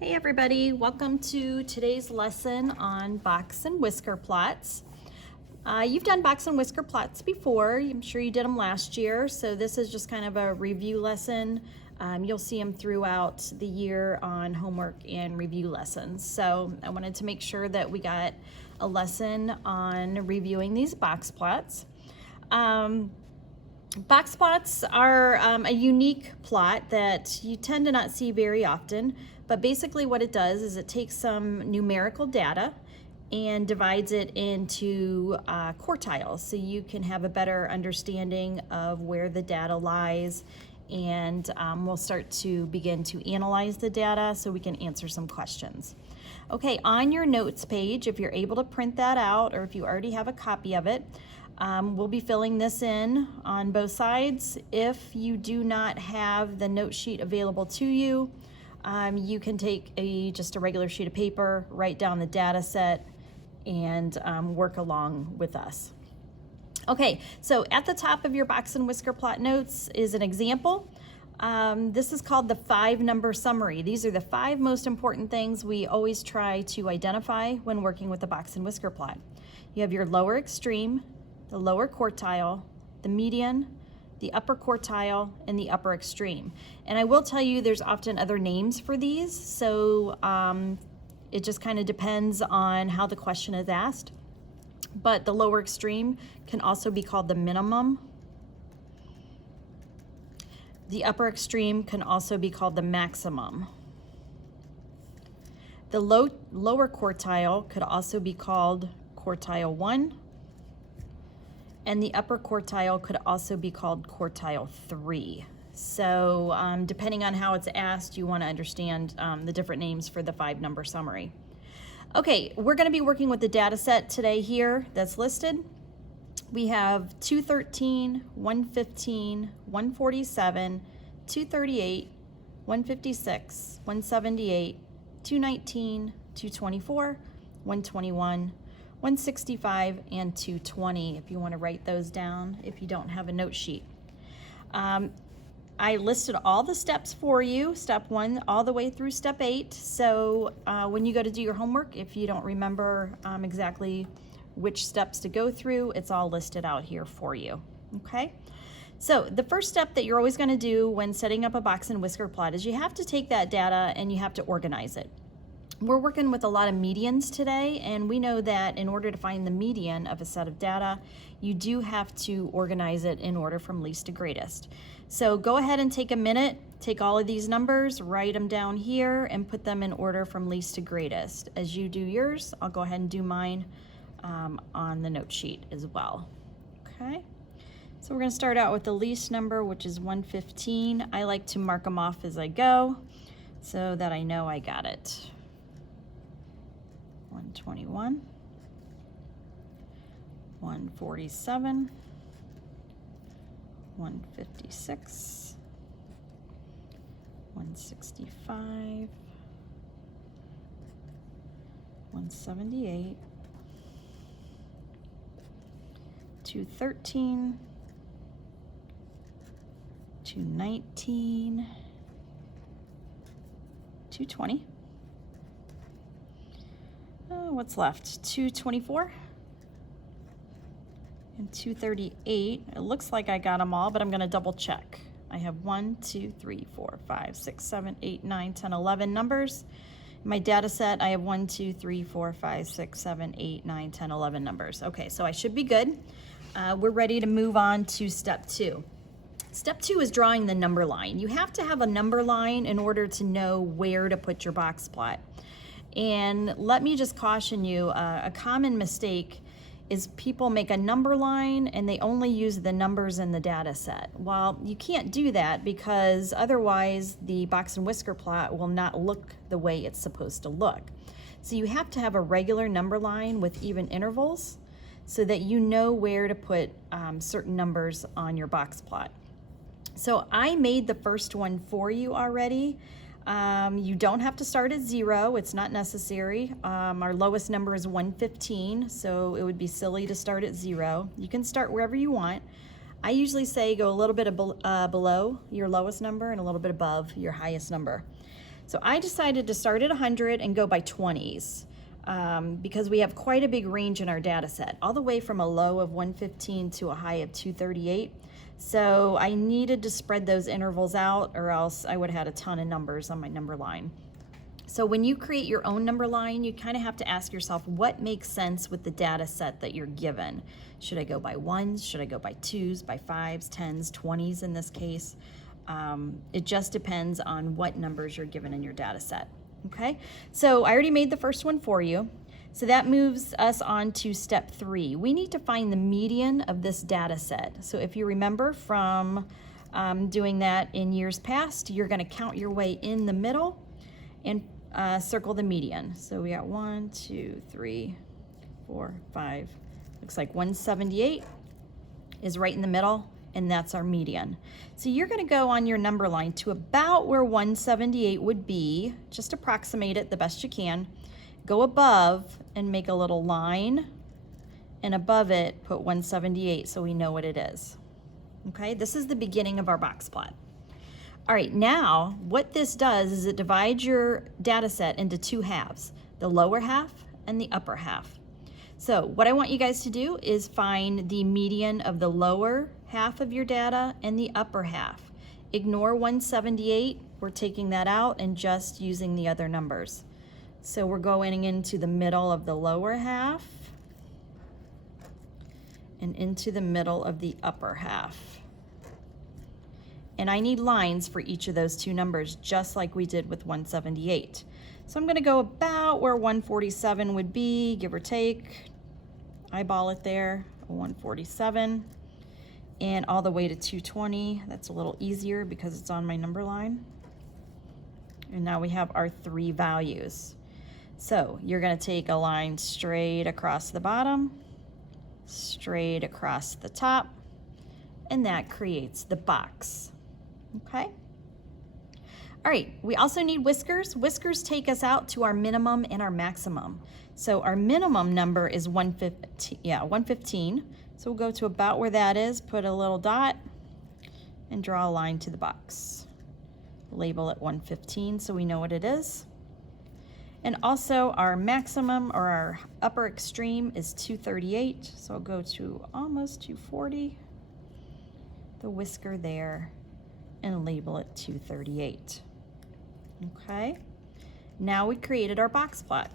Hey everybody, welcome to today's lesson on box and whisker plots. You've done box and whisker plots before. I'm sure you did them last year, so this is just kind of a review lesson. You'll see them throughout the year on homework and review lessons. So I wanted to make sure that we got a lesson on reviewing these box plots. Box plots are a unique plot that you tend to not see very often, but basically what it does is it takes some numerical data and divides it into quartiles, so you can have a better understanding of where the data lies, and we'll start to begin to analyze the data so we can answer some questions. Okay, on your notes page, if you're able to print that out or if you already have a copy of it, we'll be filling this in on both sides. If you do not have the note sheet available to you, you can take just a regular sheet of paper, write down the data set, and work along with us. Okay, so at the top of your box and whisker plot notes is an example. This is called the 5-number summary. These are the 5 most important things we always try to identify when working with the box and whisker plot. You have your lower extreme, the lower quartile, the median, the upper quartile, and the upper extreme. And I will tell you there's often other names for these, so it just kind of depends on how the question is asked. But the lower extreme can also be called the minimum. The upper extreme can also be called the maximum. The lower quartile could also be called quartile 1. And the upper quartile could also be called quartile 3. So depending on how it's asked, you want to understand the different names for the 5-number summary. Okay, we're going to be working with the data set today here that's listed. We have 213, 115, 147, 238, 156, 178, 219, 224, 121, 165, and 220, if you want to write those down if you don't have a note sheet. I listed all the steps for you, step 1 all the way through step 8. So when you go to do your homework, if you don't remember exactly which steps to go through, it's all listed out here for you. Okay? So the first step that you're always going to do when setting up a box and whisker plot is you have to take that data and you have to organize it. We're working with a lot of medians today, and we know that in order to find the median of a set of data, you do have to organize it in order from least to greatest. So go ahead and take a minute, take all of these numbers, write them down here, and put them in order from least to greatest. As you do yours, I'll go ahead and do mine on the note sheet as well. Okay, so we're going to start out with the least number, which is 115. I like to mark them off as I go so that I know I got it. 121, 147, 156, 165, 178, 213, 219, 220. What's left? 224 and 238. It looks like I got them all, but I'm going to double check. I have 1, 2, 3, 4, 5, 6, 7, 8, 9, 10, 11 numbers. In my data set, I have 1, 2, 3, 4, 5, 6, 7, 8, 9, 10, 11 numbers. Okay, so I should be good. We're ready to move on to step 2. Step 2 is drawing the number line. You have to have a number line in order to know where to put your box plot. And let me just caution you, a common mistake is people make a number line and they only use the numbers in the data set. Well, you can't do that because otherwise the box and whisker plot will not look the way it's supposed to look. So you have to have a regular number line with even intervals so that you know where to put certain numbers on your box plot. So I made the first one for you already. You don't have to start at 0, it's not necessary. Our lowest number is 115, so it would be silly to start at 0. You can start wherever you want. I usually say go a little bit below your lowest number and a little bit above your highest number. So I decided to start at 100 and go by 20s because we have quite a big range in our data set, all the way from a low of 115 to a high of 238. So I needed to spread those intervals out, or else I would have had a ton of numbers on my number line. So when you create your own number line, you kind of have to ask yourself what makes sense with the data set that you're given. Should I go by ones? Should I go by twos, by fives, tens, 20s in this case? It just depends on what numbers you're given in your data set. Okay, so I already made the first one for you. So that moves us on to step 3. We need to find the median of this data set. So if you remember from doing that in years past, you're going to count your way in the middle and circle the median. So we got 1, 2, 3, 4, 5. Looks like 178 is right in the middle, and that's our median. So you're going to go on your number line to about where 178 would be, just approximate it the best you can. Go above and make a little line, and above it put 178 so we know what it is. Okay, this is the beginning of our box plot. All right, now what this does is it divides your data set into 2 halves, the lower half and the upper half. So what I want you guys to do is find the median of the lower half of your data and the upper half. Ignore 178, we're taking that out and just using the other numbers. So we're going into the middle of the lower half and into the middle of the upper half. And I need lines for each of those 2 numbers, just like we did with 178. So I'm going to go about where 147 would be, give or take. Eyeball it there, 147. And all the way to 220. That's a little easier because it's on my number line. And now we have our 3 values. So you're going to take a line straight across the bottom, straight across the top, and that creates the box. Okay? All right, we also need whiskers. Whiskers take us out to our minimum and our maximum. So our minimum number is 115. So we'll go to about where that is, put a little dot, and draw a line to the box. Label it 115 so we know what it is. And also our maximum, or our upper extreme, is 238. So I'll go to almost 240, the whisker there, and label it 238. Okay, now we created our box plot.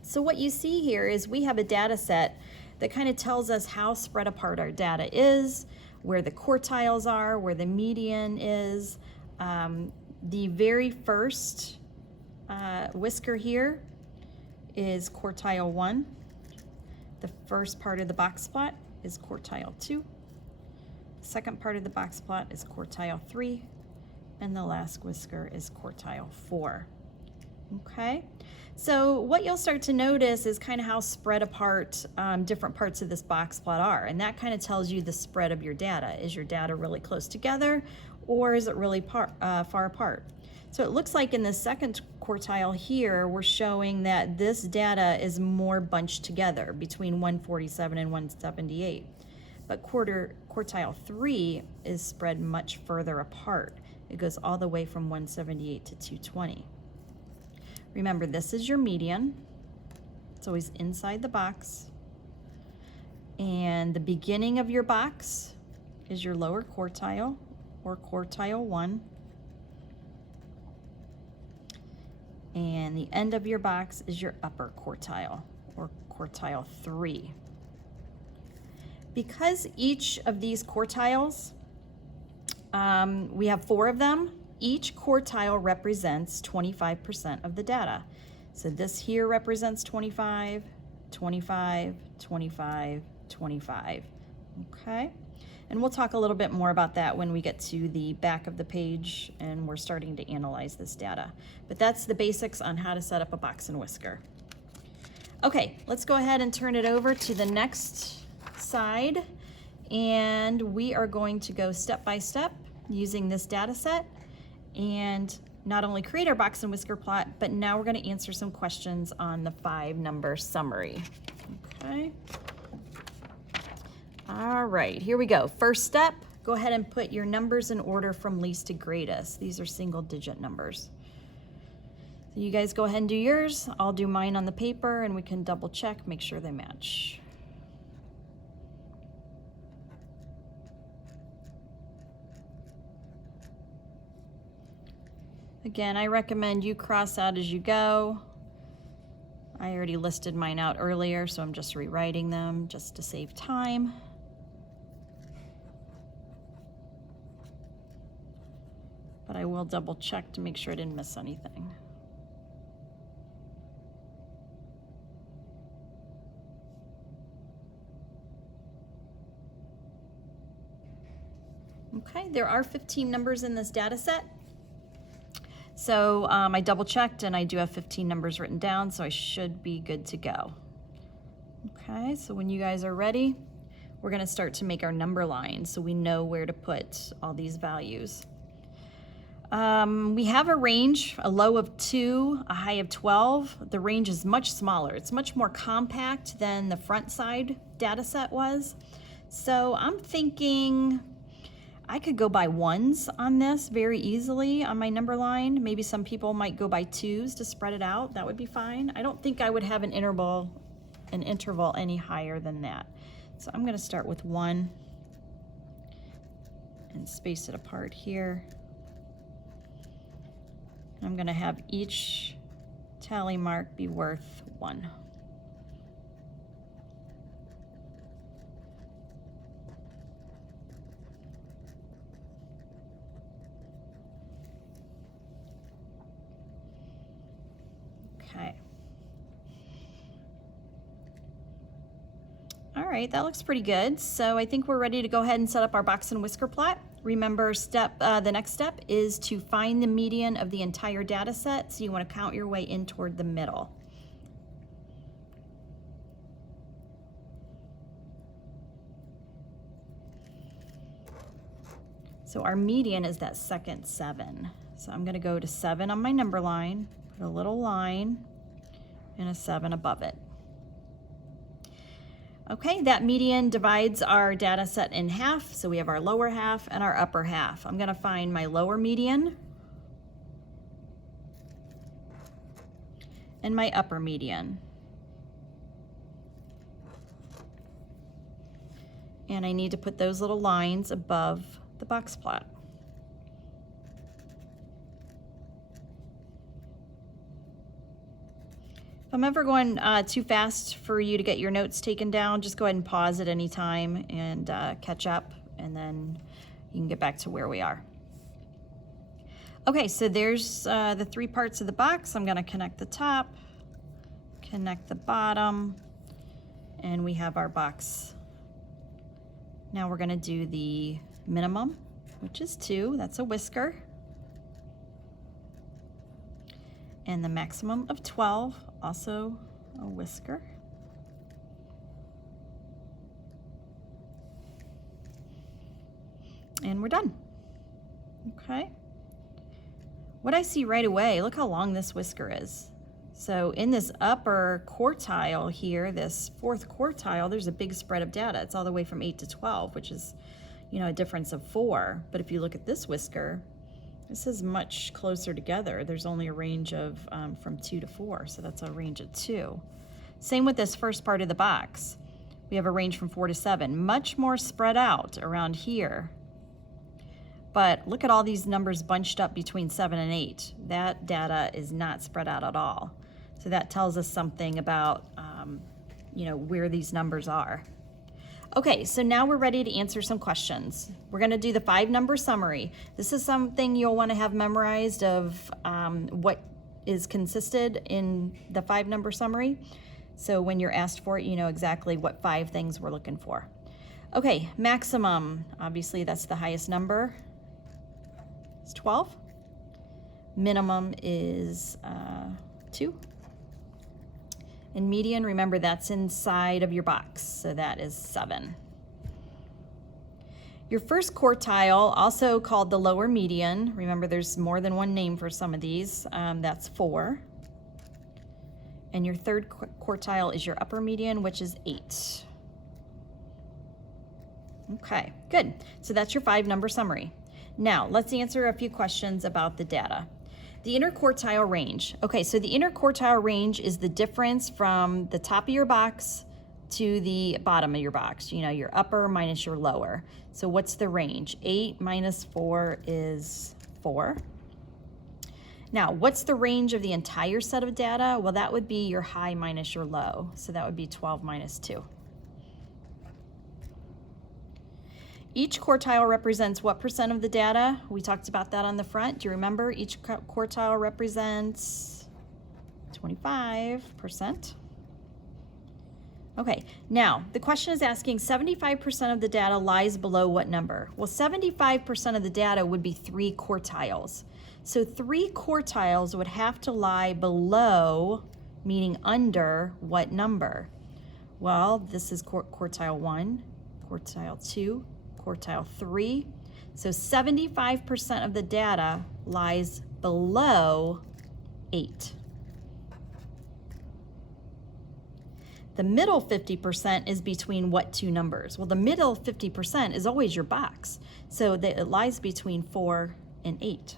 So what you see here is we have a data set that kind of tells us how spread apart our data is, where the quartiles are, where the median is. The very first whisker here is quartile 1. The first part of the box plot is quartile 2. The second part of the box plot is quartile 3. And the last whisker is quartile 4. Okay, so what you'll start to notice is kind of how spread apart different parts of this box plot are, and that kind of tells you the spread of your data. Is your data really close together, or is it really far apart? So it looks like in the second quartile here, we're showing that this data is more bunched together between 147 and 178. But quartile 3 is spread much further apart. It goes all the way from 178 to 220. Remember, this is your median. It's always inside the box. And the beginning of your box is your lower quartile, or quartile 1. And the end of your box is your upper quartile, or quartile 3. Because each of these quartiles, we have 4 of them, each quartile represents 25% of the data. So this here represents 25, 25, 25, 25, okay? And we'll talk a little bit more about that when we get to the back of the page and we're starting to analyze this data. But that's the basics on how to set up a box and whisker. Okay, let's go ahead and turn it over to the next side, and we are going to go step by step using this data set and not only create our box and whisker plot, but now we're going to answer some questions on the 5-number summary. Okay. All right, here we go. First step, go ahead and put your numbers in order from least to greatest. These are single-digit numbers. So you guys go ahead and do yours. I'll do mine on the paper and we can double check, make sure they match. Again, I recommend you cross out as you go. I already listed mine out earlier, so I'm just rewriting them just to save time. But I will double check to make sure I didn't miss anything. Okay, there are 15 numbers in this data set. So I double checked and I do have 15 numbers written down, so I should be good to go. Okay, so when you guys are ready, we're gonna start to make our number line so we know where to put all these values. We have a range, a low of 2, a high of 12. The range is much smaller. It's much more compact than the front side data set was. So I'm thinking I could go by 1s on this very easily on my number line. Maybe some people might go by 2s to spread it out. That would be fine. I don't think I would have an interval any higher than that. So I'm going to start with 1 and space it apart here. I'm going to have each tally mark be worth 1. Okay. All right, that looks pretty good. So I think we're ready to go ahead and set up our box and whisker plot. Remember, the next step is to find the median of the entire data set. So you want to count your way in toward the middle. So our median is that second 7. So I'm going to go to 7 on my number line, put a little line and a 7 above it. Okay, that median divides our data set in half. So we have our lower half and our upper half. I'm going to find my lower median and my upper median. And I need to put those little lines above the box plot. If I'm ever going too fast for you to get your notes taken down, just go ahead and pause at any time and catch up, and then you can get back to where we are. Okay, so there's the 3 parts of the box. I'm going to connect the top, connect the bottom, and we have our box. Now we're going to do the minimum, which is 2. That's a whisker. And the maximum of 12, also a whisker. And we're done. Okay. What I see right away, look how long this whisker is. So in this upper quartile here, this 4th quartile, there's a big spread of data. It's all the way from 8 to 12, which is, you know, a difference of 4. But if you look at this whisker, this is much closer together. There's only a range of from 2 to 4, so that's a range of 2. Same with this first part of the box. We have a range from 4 to 7, much more spread out around here. But look at all these numbers bunched up between 7 and 8. That data is not spread out at all. So that tells us something about you know, where these numbers are. Okay, so now we're ready to answer some questions. We're going to do the 5-number summary. This is something you'll want to have memorized of what is consisted in the 5-number summary. So when you're asked for it, you know exactly what 5 things we're looking for. Okay, maximum, obviously that's the highest number. It's 12. Minimum is 2. And median, remember that's inside of your box, so that is 7. Your first quartile, also called the lower median, remember there's more than one name for some of these, that's 4. And your third quartile is your upper median, which is 8. Okay, good. So that's your 5-number summary. Now, let's answer a few questions about the data. The interquartile range. Okay, so the interquartile range is the difference from the top of your box to the bottom of your box, you know, your upper minus your lower. So what's the range? 8 minus 4 is 4. Now, what's the range of the entire set of data? Well, that would be your high minus your low. So that would be 12 minus 2. Each quartile represents what percent of the data? We talked about that on the front. Do you remember? Each quartile represents 25%. Okay, now the question is asking 75% of the data lies below what number? Well, 75% of the data would be 3 quartiles. So 3 quartiles would have to lie below, meaning under, what number? Well, this is quartile 1, quartile 2, quartile 3. So 75% of the data lies below 8. The middle 50% is between what 2 numbers? Well, the middle 50% is always your box. So it lies between 4 and 8.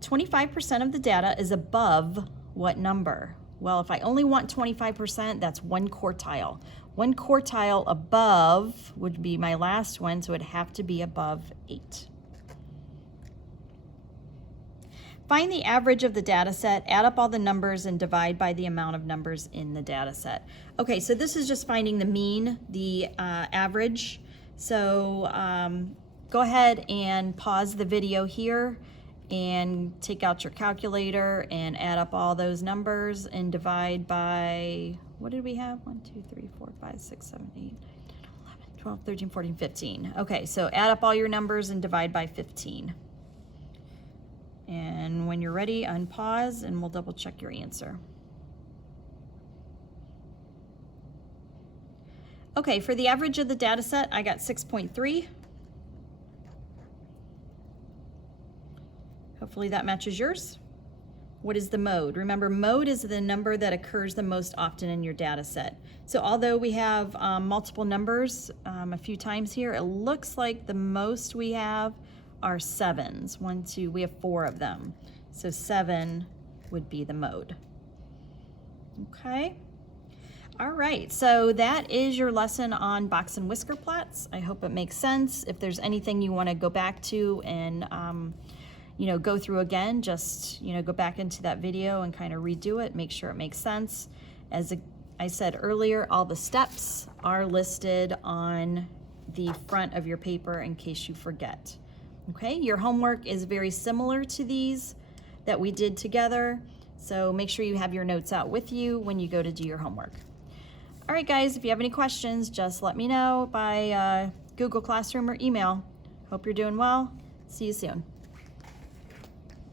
25% of the data is above what number? Well, if I only want 25%, that's 1 quartile. 1 quartile above would be my last one, so it'd have to be above 8. Find the average of the data set, add up all the numbers, and divide by the amount of numbers in the data set. Okay, so this is just finding the mean, the average. So go ahead and pause the video here and take out your calculator and add up all those numbers and divide by, what did we have? 1, 2, 3, 4, 5, 6, 7, 8, 9, 10, 11, 12, 13, 14, 15. Okay, so add up all your numbers and divide by 15. And when you're ready, unpause and we'll double check your answer. Okay, for the average of the data set, I got 6.3. Hopefully that matches yours. What is the mode? Remember, mode is the number that occurs the most often in your data set. So although we have multiple numbers a few times here, it looks like the most we have are 7s. 1, 2, we have 4 of them. So 7 would be the mode. Okay. All right, so that is your lesson on box and whisker plots. I hope it makes sense. If there's anything you want to go back to and go through again, just go back into that video and kind of redo it, make sure it makes sense. As I said earlier, all the steps are listed on the front of your paper in case you forget. Okay, your homework is very similar to these that we did together, so make sure you have your notes out with you when you go to do your homework. All right, guys, if you have any questions, just let me know by Google Classroom or email. Hope you're doing well. See you soon.